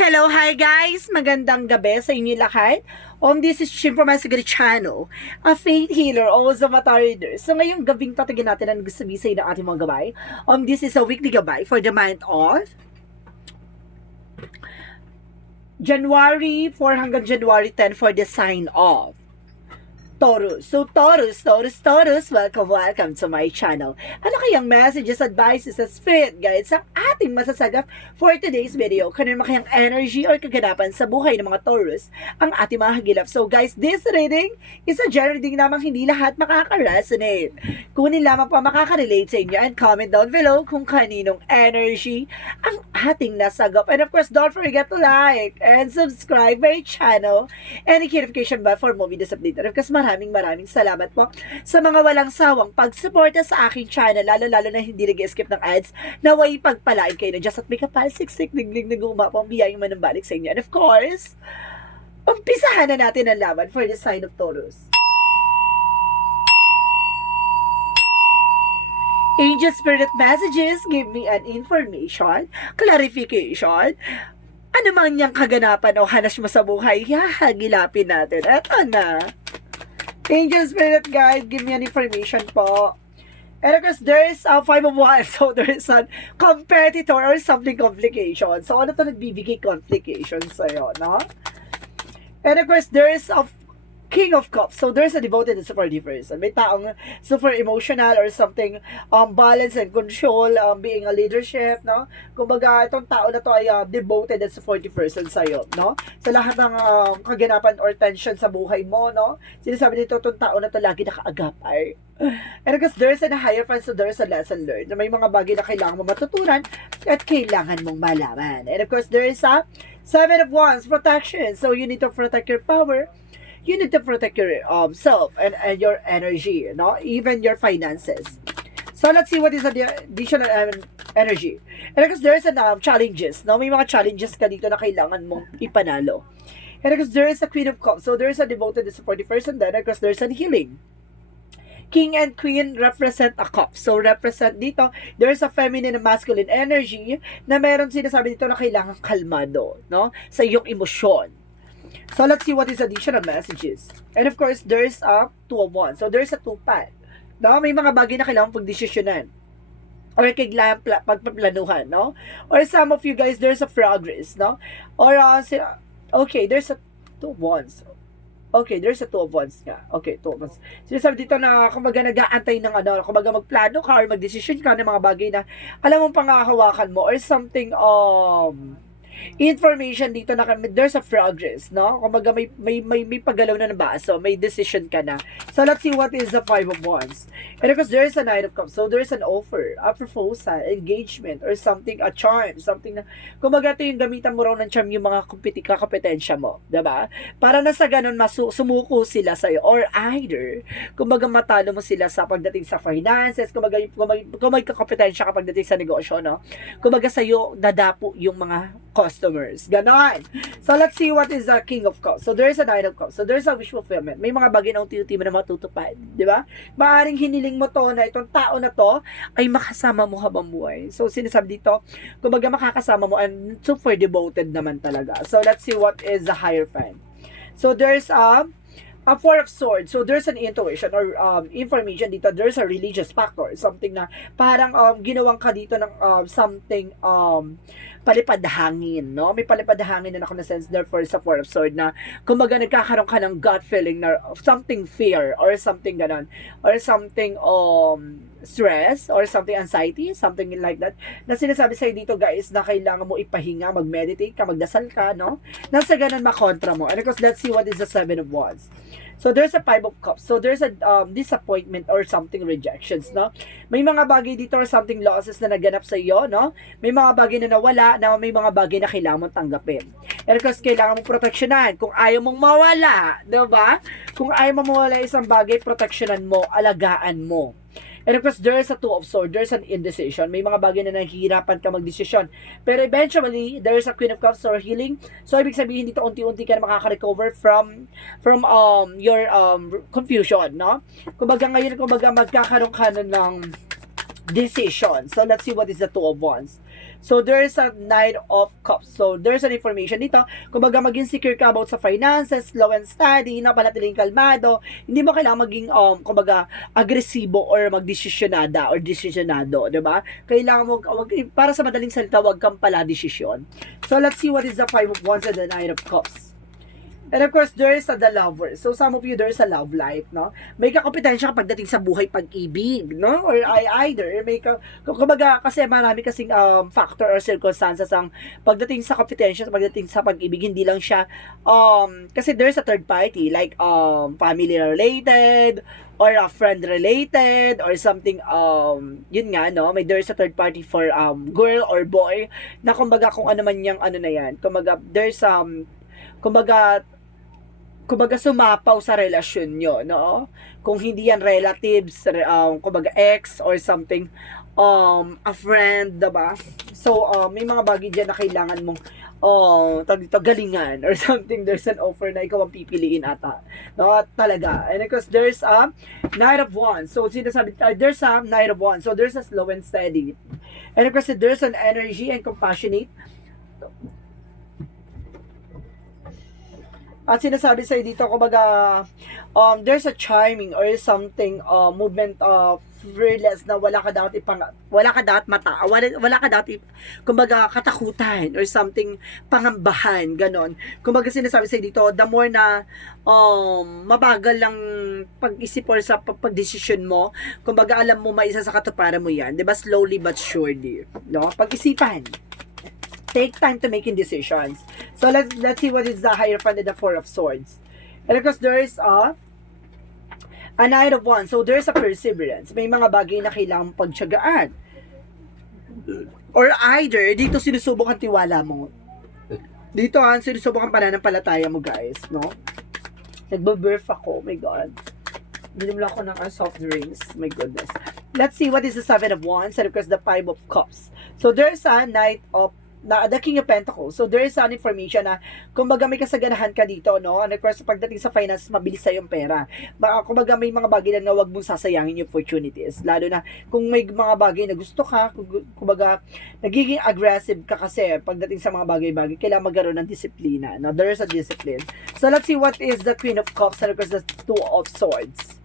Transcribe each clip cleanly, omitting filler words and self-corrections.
Hello, hi guys! Magandang gabi sa inyo lahat. This is Shim from Masigari Channel, a faith healer, also mata reader. So ngayong gabing tatigin natin ang gusto-bisay ng ating mga gabay. This is a weekly gabay for the month of January 4 hanggang January 10 for the sign of Taurus. So, Taurus, welcome to my channel. Ano kayang messages, advices, as spirit guides ang ating masasagap for today's video? Kanino kayang energy or kaganapan sa buhay ng mga Taurus ang ating mga hagilap? So guys, this reading is a general reading lamang, hindi lahat makaka-resonate. Kunin lamang pa makaka-relate sa inyo and comment down below kung kaninong energy ang ating nasagap. And of course, don't forget to like and subscribe my channel and the notification bell for more videos updated. Of course, maraming salamat po sa mga walang sawang pagsuporta sa aking channel, lalo na hindi nag-skip ng ads. Naway pagpalain kayo na Diyos at may kapal, siksik, nagling, nag-umapang biyayang manumbalik sa inyo. And of course, umpisahan na natin ang laban for the sign of Taurus. Angel Spirit Messages, give me an information, clarification, ano man niyang kaganapan o hanas mo sa buhay, hahagilapin natin. Eto na. Angel Spirit Guide, give me an information po. And of course, there is a 5 of Wands. So, there is a competitor or something complication. So, ano to nagbibigay complication sa'yo, no? And of course, there is a King of Cups. So, there's a devoted and super person. May taong super emotional or something, balance and control, being a leadership, no? Kumbaga, itong tao na to ay devoted and supportive person sa'yo, no? Sa lahat ng kaganapan or tension sa buhay mo, no? Sinasabi nito, itong tao na to lagi nakaagapay. And because there's a higher fund, so there's a lesson learned. May mga bagay na kailangan mo matutunan at kailangan mong malaman. And of course, there is a 7 of Wands, protection. So, you need to protect your power. You need to protect your self and your energy, no? Even your finances. So, let's see what is the additional energy. And because there's a challenges, no? May mga challenges ka dito na kailangan mong ipanalo. And because there is a Queen of Cups, so there is a devoted and supportive person then, because there's a healing. King and Queen represent a cup. So, represent dito, there is a feminine and masculine energy na meron sinasabi dito na kailangan kalmado, no? Sa iyong emosyon. So, let's see what is additional messages. And of course, there's a 2 of Wands. So, there's a 2-pad. No? May mga bagay na kailangan pagdesisyonan. Or kailangan pagpaplanuhan, no? Or some of you guys, there's a progress, no? Or, okay, there's a 2 of Wands. Okay, there's a 2 of Wands nga. Okay, 2 of Wands. Sinasabi dito na, kumbaga nag-aantay ng kumbaga magplano ka or magdesisyon ka ng mga bagay na alam mong pangahawakan mo or something, information dito na there's a progress, no? Kumbaga may paggalaw na ng baso, may decision ka na. So, let's see what is the 5 of Wands. And of course, there's a Knight of Cups. So, there's an offer, a proposal, engagement, or something, a charm, something na, kumbaga ito yung gamitan mo raw ng charm yung mga kompetensya mo, diba? Para na sa ganun, sumuko sila sa'yo. Or either, kumbaga matalo mo sila sa pagdating sa finances, kumbaga kung may kompetensya ka pagdating sa negosyo, no? Kumbaga sa'yo, dadapo yung mga customers. Ganon. So, let's see what is the King of Cups. So, there's a Knight of Cups. So, there's a wish fulfillment. May mga bagay na unti-unti mo na matutupad. Di ba? Maaring hiniling mo to na itong tao na to ay makasama mo habang buhay. So, sinasabi dito, kumbaga makakasama mo and super devoted naman talaga. So, let's see what is the Hierophant. So, there's a 4 of Swords. So, there's an intuition or information dito. There's a religious factor. Something na parang ginawang ka dito ng something palipad hangin, no? May palipad hangin na ako na sense therefore sa 4 of Swords na kumbaga nagkakaroon ka ng gut feeling na something fear or something ganon or something stress or something anxiety, something like that na sinasabi sa'yo dito guys na kailangan mo ipahinga, mag-meditate ka, magdasal ka, no? Nasa ganon makontra mo. And of course, let's see what is the 7 of Wands. So, there's a 5 of Cups. So, there's a disappointment or something rejections, no? May mga bagay dito or something losses na naganap sa iyo, no? May mga bagay na nawala, na may mga bagay na kailangan mong tanggapin. And of course, kailangan mong proteksyonan. Kung ayaw mong mawala, diba? Kung ayaw mong mawala isang bagay, proteksyonan mo, alagaan mo. And of course, there's a 2 of Swords, there's an indecision. May mga bagay na nahihirapan ka magdesisyon. Pero eventually, there's a Queen of Cups or healing. So, ibig sabihin dito, unti-unti ka na makaka-recover from your confusion, no? Kumbaga ngayon, magkakaroon ka na ng decision. So, let's see what is the Two of Wands. So, there's a Knight of Cups. So, there's an information dito. Kumbaga, maging secure ka about sa finances, slow and steady, panatiling kalmado. Hindi mo kailangan maging, kumbaga, agresibo or magdesisyonada or desisyonado, diba? Kailangan mo, para sa madaling salita, wag kang pala desisyon. So, let's see what is the Five of Wands and the Knight of Cups. And of course, there is the lover. So, some of you, there is a love life, no? May kakompetensya ka pagdating sa buhay pag-ibig, no? Or either, kumbaga, kasi marami kasing factor or circumstances ang pagdating sa kompetensya, pagdating sa pag-ibig, hindi lang siya, kasi there is a third party, like, family related, or a friend related, or something, yun nga, no? May there is a third party for, girl or boy, na kumbaga, kung ano man yung, ano na yan, kumbaga, there's, kumbaga sumapaw sa relasyon nyo, no? Kung hindi yan relatives, kumbaga ex or something, a friend, diba? So, may mga bagay dyan na kailangan mong, galingan or something. There's an offer na ikaw ang pipiliin ata. No? Talaga. And of course, there's a Knight of Wands. So, sinasabi, there's a Knight of Wands. So, there's a slow and steady. And of course, there's an energy and compassionate. At sinasabi sa'yo dito, kumbaga, there's a charming or something, movement of fearless na wala ka dati, kumbaga, katakutan or something, pangambahan, ganon. Kumbaga, sinasabi sa'yo dito, the more na, mabagal lang pag-isip or sa pag-desisyon mo, kumbaga, alam mo, maisa sa katuparan mo yan, diba? Slowly but surely, no? Pag-isipan. Take time to making decisions. So let's see what is the Hierophant and the Four of Swords. And of course, there is a Knight of Wands. So there's a perseverance. May mga bagay na kailangang pagtiyagaan. Or either, dito sinusubok ang tiwala mo. Dito sinusubok ang pananampalataya mo, guys. No? Nagbe-birth ako. Oh my God. Binim lang ako ng soft drinks. My goodness. Let's see what is the Seven of Wands. And of course, the Five of Cups. So there's a Knight of the King of Pentacles. So, there is an information na, kumbaga may kasaganahan ka dito, no? And of course, pagdating sa finance, mabilis sa yung pera. Kumbaga may mga bagay na wag mong sasayangin yung opportunities. Lalo na, kung may mga bagay na gusto ka, kumbaga, nagiging aggressive ka kasi pagdating sa mga bagay-bagay, kailangan magkaroon ng disiplina. Now, there is a discipline. So, let's see what is the Queen of Cups and of course, the Two of Swords.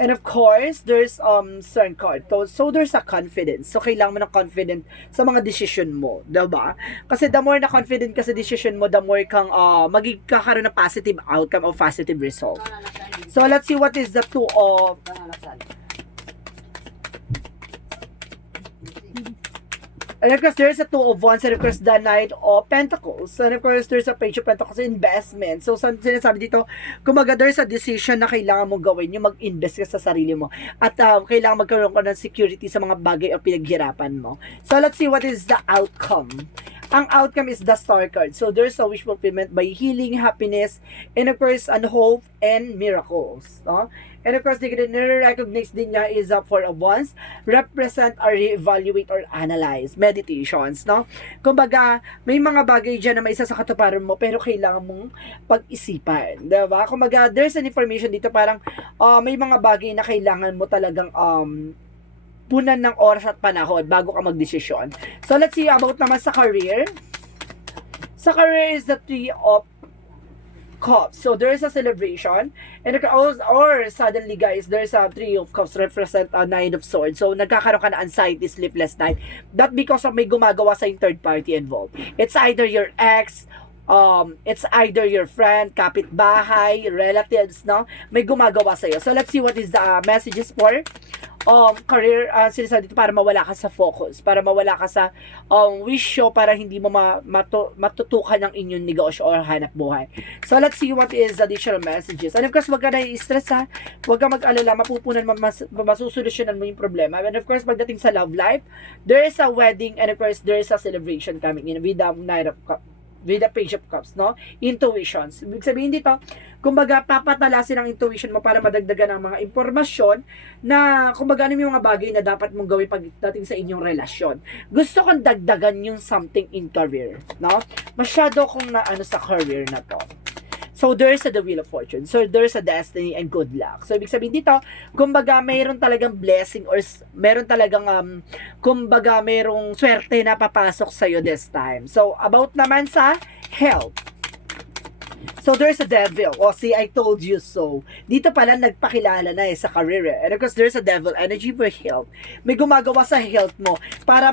And of course, there's certain card. So there's a confidence. So kailangan mo ng confident sa mga decision mo, 'di ba? Kasi the more na confident ka sa decision mo, the more kang magkakaroon ng positive outcome or positive result. So let's see what is the Two of And of course, there's a Two of Wands, and of course, the Knight of Pentacles. And of course, there's a Page of Pentacles, investment. So, sinasabi dito, kumbaga, there's a decision na kailangan mong gawin, yung mag-invest ka sa sarili mo. At kailangan magkaroon ka ng security sa mga bagay o pinaghirapan mo. So, let's see what is the outcome. Ang outcome is the Star card. So, there's a wish fulfillment by healing, happiness, and of course, and hope, and miracles. No? And of course, nire-recognize din niya is Four of Wands, represent or re-evaluate or analyze, meditations, no? Kumbaga, may mga bagay dyan na may isa sa katuparan mo, pero kailangan mong pag-isipan, diba? Kumbaga, there's an information dito, parang may mga bagay na kailangan mo talagang punan ng oras at panahon bago ka magdesisyon. So, let's see about naman sa career. Sa career is the Three of Cups. So, there is a celebration. And or suddenly, guys, there's a Three of Cups represent a Nine of Swords. So, nagkakaroon ka na anxiety, sleepless night. Not because of may gumagawa sa yung third party involved. It's either your ex, it's either your friend, kapitbahay, relatives, no? May gumagawa sa'yo. So, let's see what is the messages for career, sinasabi dito, para mawala ka sa focus, para mawala ka sa wisyo, para hindi mo matutukan ng inyong negosyo or hanap buhay. So, let's see what is additional messages. And of course, wag ka na i-stress, ha? Wag ka mag-alala, mapupunan, masusolusyonan mo yung problema. And of course, pagdating sa love life, there is a wedding, and of course, there is a celebration coming in with the Knight of Cups, with the Page of Cups, no? Intuitions. Ibig sabihin dito, kumbaga, papatalasin ang intuition mo para madagdagan ang mga impormasyon na, kumbaga, ano yung mga bagay na dapat mong gawin pagdating sa inyong relasyon. Gusto kong dagdagan yung something in career, no? Masyado kong na, sa career na to. So, there's the wheel of fortune. So, there's a destiny and good luck. So, ibig sabihin dito, kumbaga, mayroon talagang blessing or meron talagang, kumbaga, mayroong swerte na papasok sa'yo this time. So, about naman sa health. So, there's a devil. O, see, I told you so. Dito pala, nagpakilala na sa career. And of course, there's a devil energy for health. May gumagawa sa health mo para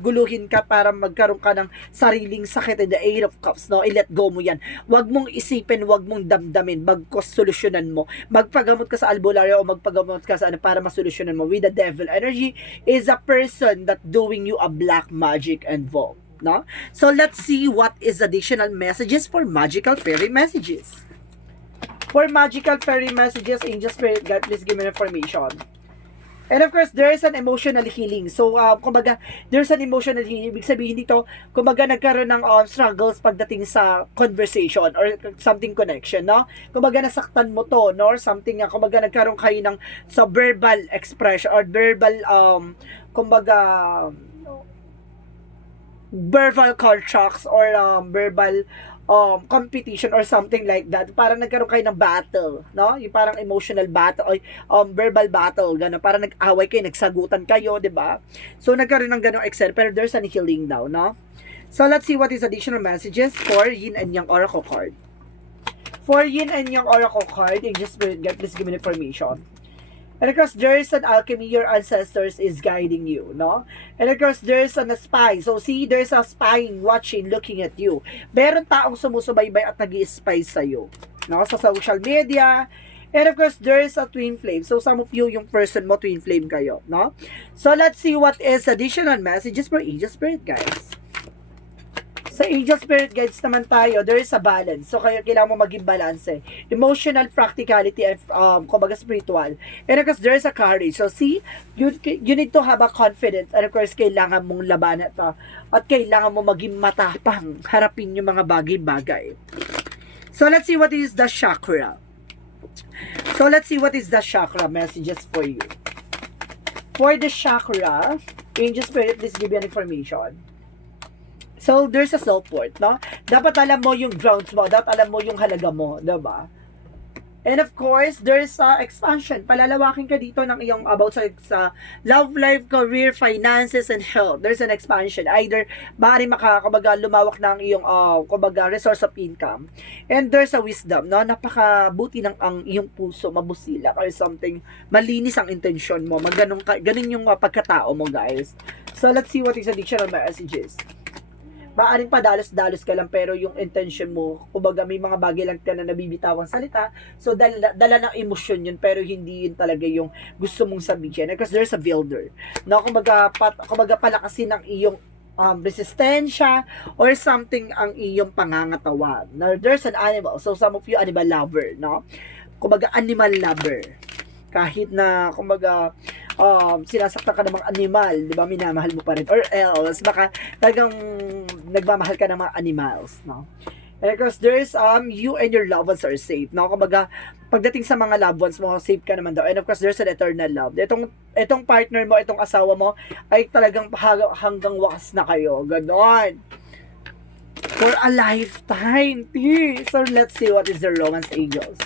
guluhin ka, para magkaroon ka ng sariling sakit in the Eight of Cups, no? I-let go mo yan. Huwag mong isipin, huwag mong damdamin. Solusyonan mo. Magpagamot ka sa albularyo o magpagamot ka sa para masolusyonan mo. With the devil energy is a person that doing you a black magic involved. No? So let's see what is additional messages for magical fairy messages. For magical fairy messages, angel spirit guide, please give me information. And of course, there is an emotional healing. So, kumbaga, there's an emotional healing. Ibig sabihin dito, kumbaga, nagkaroon ng struggles pagdating sa conversation or something connection, no? Kumbaga, nasaktan mo to, no? Or something, kumbaga, nagkaroon kayo ng sa verbal expression or verbal, kumbaga, verbal contracts or verbal competition or something like that. Parang nagkaroon kayo ng battle, no? Yung parang emotional battle or verbal battle, gano'n. Parang nag-away kayo, nagsagutan kayo, di ba? So, nagkaroon ng gano'ng excel, pero there's an healing now, no? So, let's see what is additional messages for Yin and Yang Oracle card. For Yin and Yang Oracle card, Angel Spirit Guide, please give me information. And of course, there is an alchemy, your ancestors is guiding you, no? And of course, there is a spy. So, see, there's a spying, watching, looking at you. Meron taong sumusubaybay at nag-i-spy sa'yo, no? Sa social media. And of course, there is a twin flame. So, some of you, yung person mo, twin flame kayo, no? So, let's see what is additional messages for Angel Spirit, guys. Sa Angel Spirit Guides naman tayo, there is a balance. So, kaya kailangan mo maging balance. Emotional, practicality, and kumbaga spiritual. And of course, there is a courage. So, see, you need to have a confidence. And of course, kailangan mong labanan ito. At kailangan mo maging matapang. Harapin yung mga bagay-bagay. So, let's see what is the chakra. So, let's see what is the chakra messages for you. For the chakra, Angel Spirit, please give me an information. So, there's a self-worth, no? Dapat alam mo yung grounds mo. Dapat alam mo yung halaga mo, diba? And of course, there's expansion. Palalawakin ka dito ng iyong about sa love life, career, finances, and health. There's an expansion. Either, maaari kumbaga, lumawak ng iyong, kumbaga, resource of income. And there's a wisdom, no? Napakabuti ng ang iyong puso, mabusilak, or something, malinis ang intensyon mo. Ganun yung pagkatao mo, guys. So, let's see what is additional messages. Maaring padalos-dalos ka lang pero yung intention mo, kumbaga may mga bagay lang ka na nabibitawang salita, so dala ng emosyon yun pero hindi yun talaga yung gusto mong sabihin. Because there's a builder. No, kumbaga palakasin ng iyong resistensya or something ang iyong pangangatawan. Now, there's an animal. So some of you animal lover, no? Kumbaga animal lover. Kahit na, kumbaga, sinasaktan ka ng mga animal, di ba, minamahal mo pa rin. Or else, baka talagang nagmamahal ka ng mga animals, no? And of course, there's, you and your loved ones are safe, no? Kumbaga, pagdating sa mga loved ones mo, safe ka naman daw. And of course, there's an eternal love. Itong partner mo, itong asawa mo, ay talagang hanggang wakas na kayo. Ganon. For a lifetime, so let's see what is the romance angels.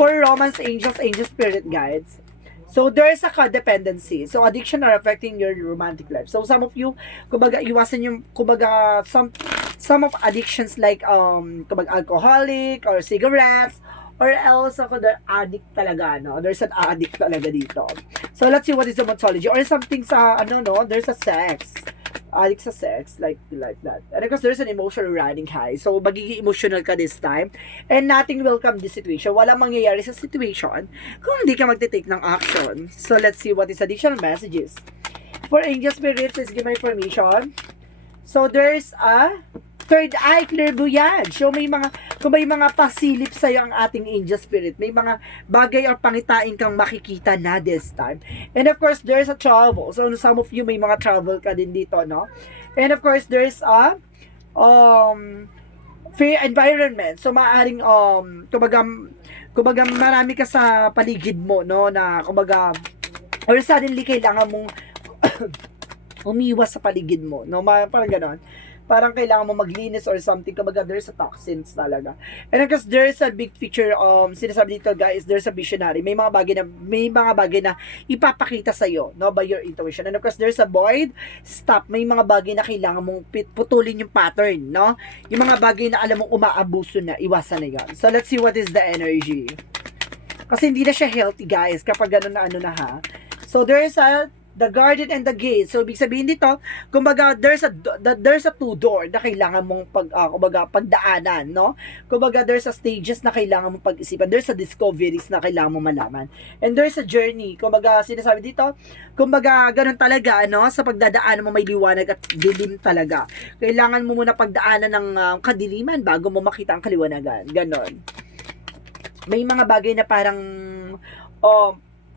For romance angels, angel spirit guides. So, there is a codependency. So, addiction are affecting your romantic life. So, some of you, kumbaga, iwasan yung, kumbaga, some of addictions like, kumbaga, alcoholic or cigarettes, or else ako the addict talaga, no? There's an addict talaga dito. So, let's see what is the mythology. Or something sa, there's a sex. Addict sa sex, like that. And because there's an emotional riding high. So, magiging emotional ka this time. And nothing will come this situation. Walang mangyayari sa situation kung hindi ka magte-take ng action. So, let's see what is additional messages. For angel spirits, please give my information. So, there's a third eye, clairvoyance. So, kung may mga pasilip sa'yo ang ating angel spirit, may mga bagay or pangitain kang makikita na this time. And of course, there's a travel. So, some of you may mga travel ka din dito, no? And of course, there's a fair environment. So, maaaring, kumbaga, marami ka sa paligid mo, no? Na, kumbaga, or suddenly, kailangan mong umiwas sa paligid mo, no? Parang ganon. Parang kailangan mo maglinis or something, kumbaga there's a toxins talaga. And because there's a big picture, sinasabi dito guys, there's a visionary. May mga bagay na ipapakita sa iyo, no, by your intuition. And of course, there's a void, stop. May mga bagay na kailangan mong putulin yung pattern, no? Yung mga bagay na alam mong umaabuso na, iwasan na yan. So let's see what is the energy. Kasi hindi na siya healthy guys, kapag gano'n na ano na ha. So there's the garden and the gate. So ibig sabihin dito, kumbaga there's a two door na kailangan mong pagdaanan, no? Kumbaga there's a stages na kailangan mong pag-isipan. There's a discoveries na kailangan mong malaman. And there's a journey. Kumbaga sinasabi dito, kumbaga ganun talaga, no? Sa pagdadaanan mo may liwanag at dilim talaga. Kailangan mo muna pagdaanan ng kadiliman bago mo makita ang kaliwanagan. Ganon. May mga bagay na parang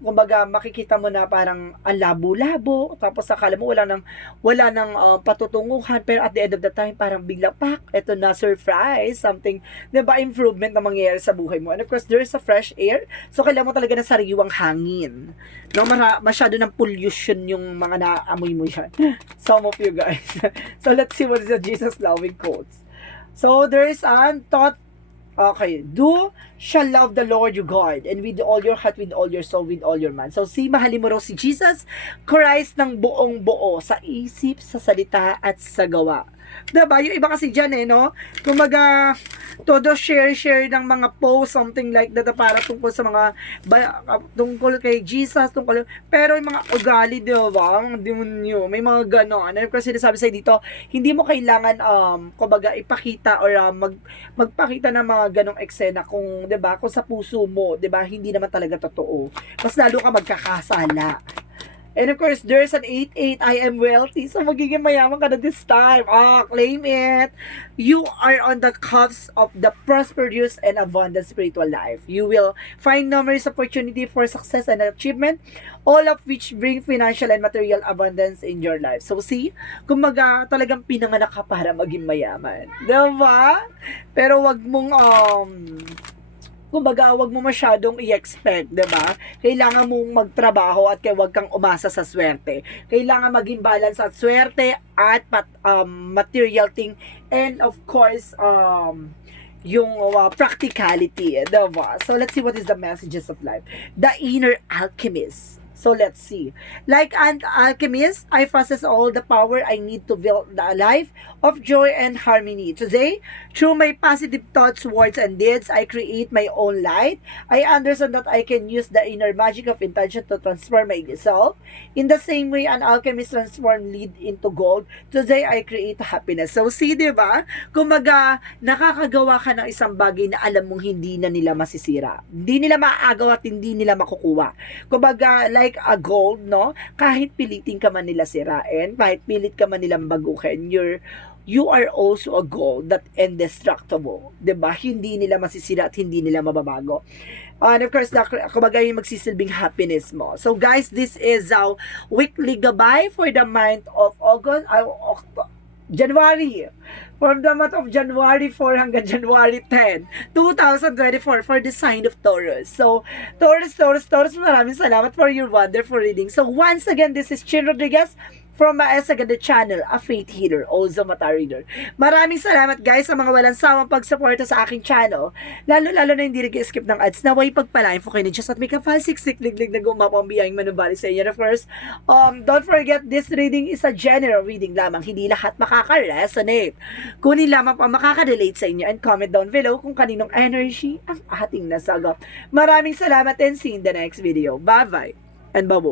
kumbaga makikita mo na parang ang labo-labo, tapos akala mo wala nang patutunguhan, pero at the end of the time parang bigla pak, eto na, surprise, something, 'di ba, improvement na mangyayari sa buhay mo. And of course there's a fresh air, so kailangan mo talaga ng sariwang hangin, no? Masyado ng pollution yung mga naamoy mo yan. Some of you guys. So let's see what is the Jesus loving quotes. So there's a thought. Okay, do shall love the Lord your God, and with all your heart, with all your soul, with all your mind. So, mahalin mo raw si Jesus Christ ng buong buo, sa isip, sa salita, at sa gawa. Diba? Yung iba kasi dyan no? Kumbaga, todo share ng mga posts, something like that, para tungkol sa mga, tungkol kay Jesus, pero yung mga ugali, diba? Mga demonyo, may mga gano'n. Ano kasi sinasabi sa'yo dito, hindi mo kailangan, kumbaga, ipakita or magpakita ng mga ganong eksena kung, diba, kung sa puso mo, diba, hindi naman talaga totoo. Mas lalo ka magkakasala. And of course, there's an 8-8, I am wealthy. So, magiging mayaman ka na this time. Claim it. You are on the cusp of the prosperous and abundant spiritual life. You will find numerous opportunity for success and achievement, all of which bring financial and material abundance in your life. So, see, kumbaga, talagang pinanganak ka para maging mayaman. Diba? Pero wag mong, kumbaga, wag mo masyadong i-expect, 'di ba? Kailangan mong magtrabaho at wag kang umasa sa swerte. Kailangan maging balance at swerte at material thing, and of course yung practicality, 'di ba? So let's see what is the messages of life. The inner alchemist. So let's see. Like an alchemist, I possess all the power I need to build a life of joy and harmony. Today, through my positive thoughts, words, and deeds, I create my own light. I understand that I can use the inner magic of intention to transform myself. In the same way, an alchemist transforms lead into gold. Today, I create happiness. So see, di ba? Kumaga, nakakagawa ka ng isang bagay na alam mong hindi na nila masisira. Hindi nila maaagaw at hindi nila makukuha. Kumaga, like a gold, no? Kahit pilitin ka man nila sirain, kahit pilit ka man nilang baguhin, you are also a gold that indestructible. Diba? Hindi nila masisira at hindi nila mababago. And of course, kumbaga yung magsisilbing happiness mo. So guys, this is our weekly gabay for the month of January. From the month of January 4 hanggang January 10, 2024 for the sign of Taurus. So, Taurus, maraming salamat for your wonderful reading. So, once again, this is Chin Rodriguez from Maesa Ganda Channel, a faith healer, also mata reader. Maraming salamat guys sa mga walang sawang pagsuporta sa aking channel. Lalo na hindi nag-skip ng ads. Naway pagpalain po kayo ni Diyos at may kapalsiksik liglig na gumapang biyayang manubali sa inyo. And of course, don't forget, this reading is a general reading lamang. Hindi lahat makaka-resonate. Kunin lamang pa makaka-relate sa inyo, and comment down below kung kaninong energy ang ating nasagap. Maraming salamat and see you in the next video. Bye-bye and bye-bye.